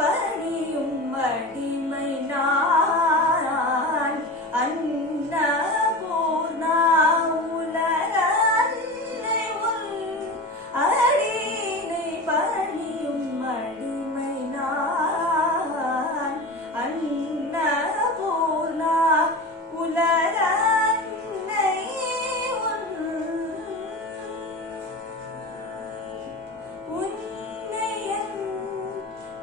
பணியும் அடிமை நான் அன்னபூர்ணா உலக அன்னை உன் அடியினை பணியும் அடிமை நான் அன்னபூர்ணா உலக அன்னை உன் உன்னை என்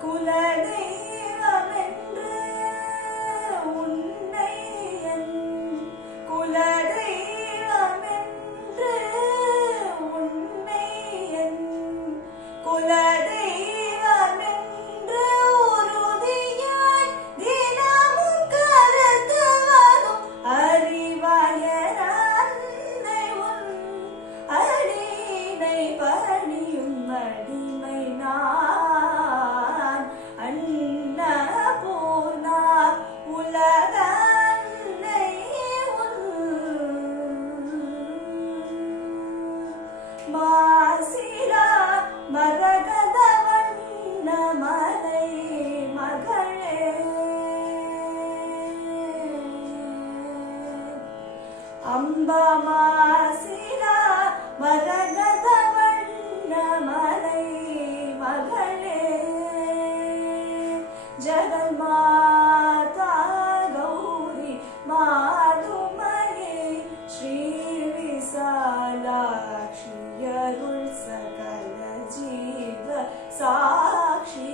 குலதெய்வமென்று உன்னை என் குலதெய்வமென்று உன்னை என் குலதெய்வமென்று உறுதியாய் தினமும் கருத்து வரும் அறிவாயன அன்னை உன் அடியினை பணியும் அடிமை நான் அன்னபூர்ணா உலக அன்னை உன் மாசிலா மரகத வண்ண மலை மகளே அம்பா மாசிலா மரகத வண்ண மலை மகளே ஜெகன்மாதா கௌரி மாதுமகே ஸ்ரீ விசாலாட்சி அருள் சகல ஜீவ சாட்சி